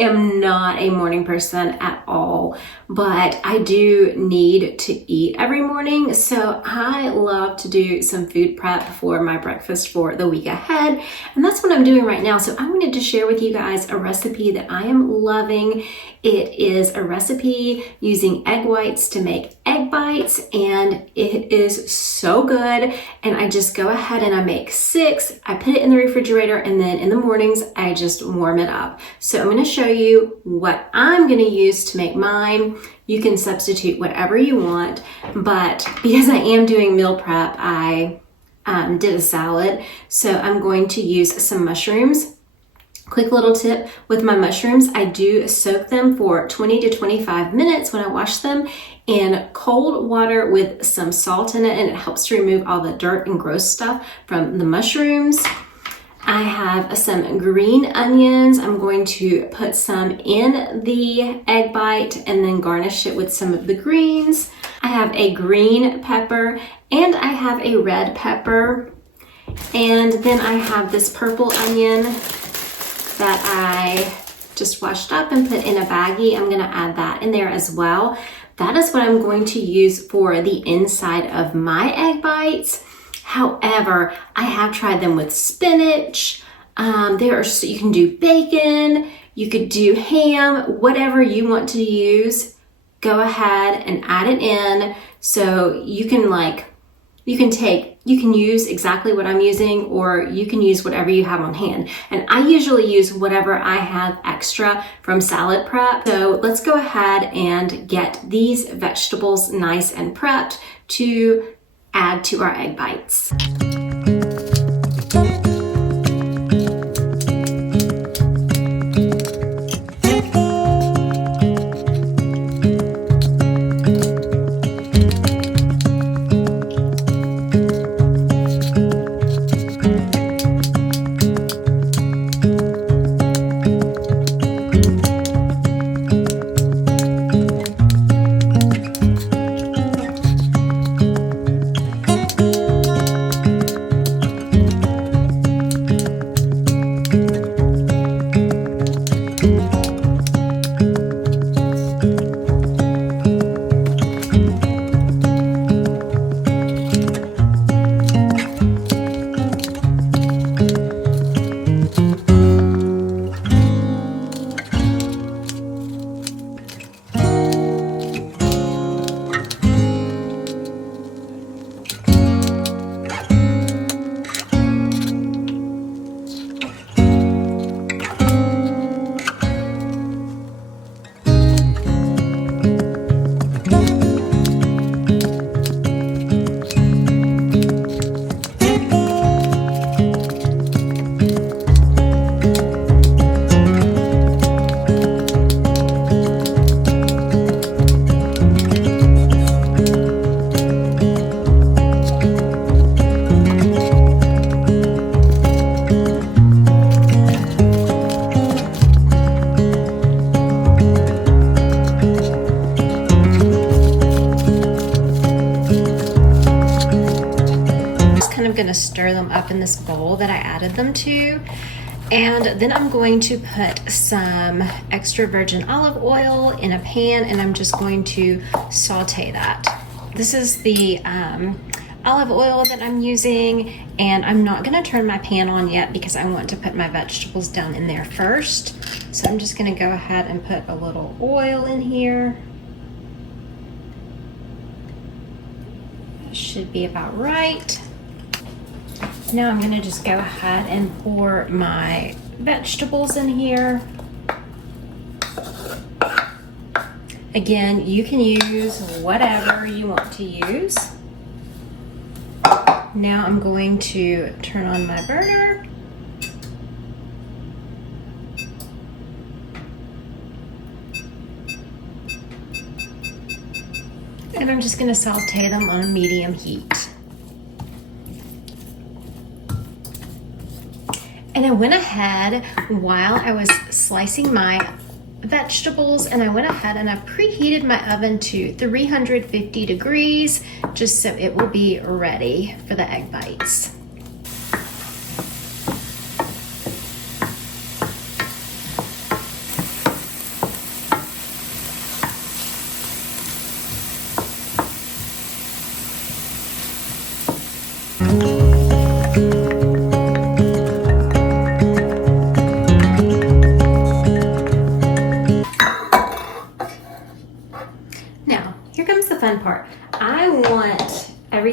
am not a morning person at all, but I do need to eat every morning. So I love to do some food prep for my breakfast for the week ahead. And that's what I'm doing right now. So I wanted to share with you guys a recipe that I am loving. It is a recipe using egg whites to make egg bites, and it is so good. And I just go ahead and I make 6. I put it in the refrigerator, and then in the mornings I just warm it up. So I'm going to show you what I'm going to use to make mine. You can substitute whatever you want, but because I am doing meal prep, I did a salad. So I'm going to use some mushrooms. Quick little tip with my mushrooms, I do soak them for 20 to 25 minutes when I wash them in cold water with some salt in it, and it helps to remove all the dirt and gross stuff from the mushrooms. I have some green onions. I'm going to put some in the egg bite and then garnish it with some of the greens. I have a green pepper and I have a red pepper. And then I have this purple onion that I just washed up and put in a baggie. I'm gonna add that in there as well. That is what I'm going to use for the inside of my egg bites. However, I have tried them with spinach. You can do bacon, you could do ham, whatever you want to use. Go ahead and add it in. So you can use exactly what I'm using, or you can use whatever you have on hand. And I usually use whatever I have extra from salad prep. So let's go ahead and get these vegetables nice and prepped to add to our egg bites. Going to stir them up in this bowl that I added them to, and then I'm going to put some extra virgin olive oil in a pan, and I'm just going to saute that. This is the olive oil that I'm using, and I'm not going to turn my pan on yet because I want to put my vegetables down in there first. So I'm just going to go ahead and put a little oil in here. That should be about right. Now I'm going to just go ahead and pour my vegetables in here. Again, you can use whatever you want to use. Now I'm going to turn on my burner. And I'm just going to saute them on medium heat. And I went ahead while I was slicing my vegetables, and I went ahead and I preheated my oven to 350 degrees just so it will be ready for the egg bites.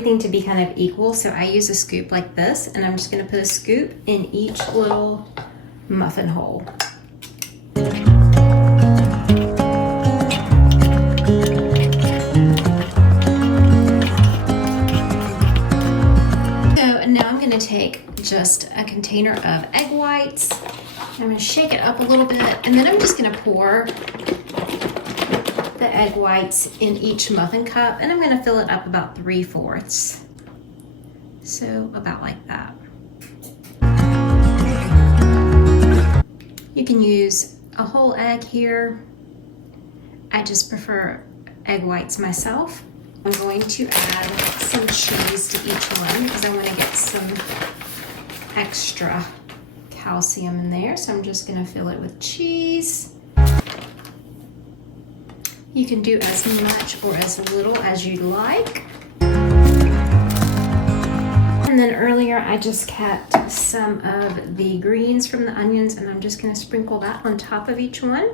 everything to be kind of equal, so I use a scoop like this, and I'm just gonna put a scoop in each little muffin hole. Take just a container of egg whites. I'm going to shake it up a little bit, and then I'm just going to pour the egg whites in each muffin cup, and I'm going to fill it up about 3/4. So about like that. You can use a whole egg here. I just prefer egg whites myself. I'm going to add some cheese to each one because I want to get some extra calcium in there. So I'm just going to fill it with cheese. You can do as much or as little as you like. And then earlier I just kept some of the greens from the onions, and I'm just going to sprinkle that on top of each one.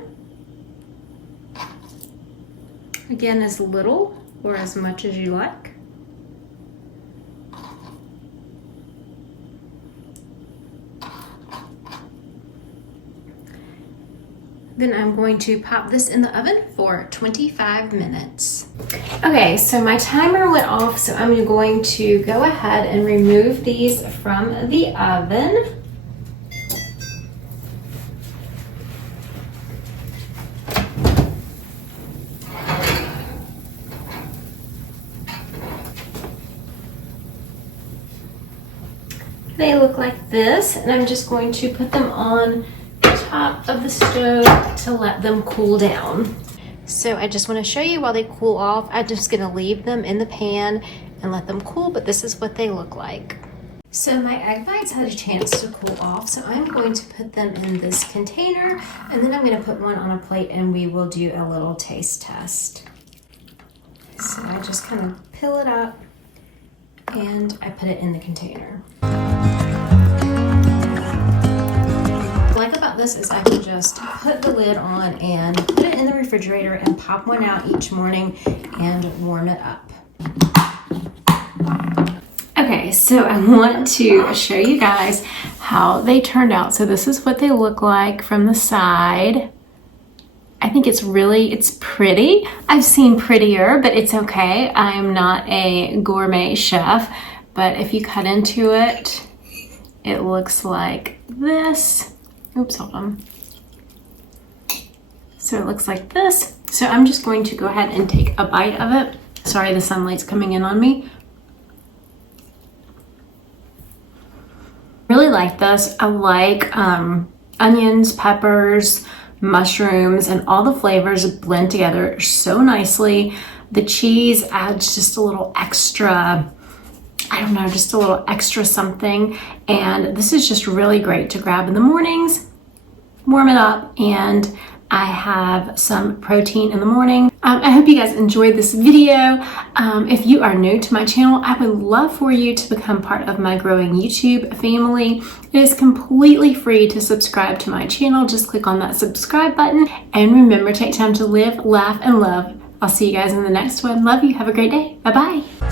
Again, as little or as much as you like. Then I'm going to pop this in the oven for 25 minutes. Okay, so my timer went off, so I'm going to go ahead and remove these from the oven. They look like this, and I'm just going to put them on the top of the stove to let them cool down. So I just want to show you while they cool off. I'm just going to leave them in the pan and let them cool, but this is what they look like. So my egg whites had a chance to cool off, so I'm going to put them in this container, and then I'm going to put one on a plate and we will do a little taste test. So I just kind of peel it up and I put it in the container. What I like about this is I can just put the lid on and put it in the refrigerator and pop one out each morning and warm it up. Okay, so I want to show you guys how they turned out. So this is what they look like from the side. I think it's pretty. I've seen prettier, but it's okay. I am not a gourmet chef, but if you cut into it, it looks like this. Oops, hold on. So it looks like this. So I'm just going to go ahead and take a bite of it. Sorry, the sunlight's coming in on me. Really like this. I like onions, peppers, mushrooms, and all the flavors blend together so nicely. The cheese adds just a little extra, I don't know, just a little extra something. And this is just really great to grab in the mornings, warm it up, and I have some protein in the morning. I hope you guys enjoyed this video. If you are new to my channel, I would love for you to become part of my growing YouTube family. It is completely free to subscribe to my channel. Just click on that subscribe button, and remember, take time to live, laugh, and love. I'll see you guys in the next one. Love you. Have a great day. Bye-bye.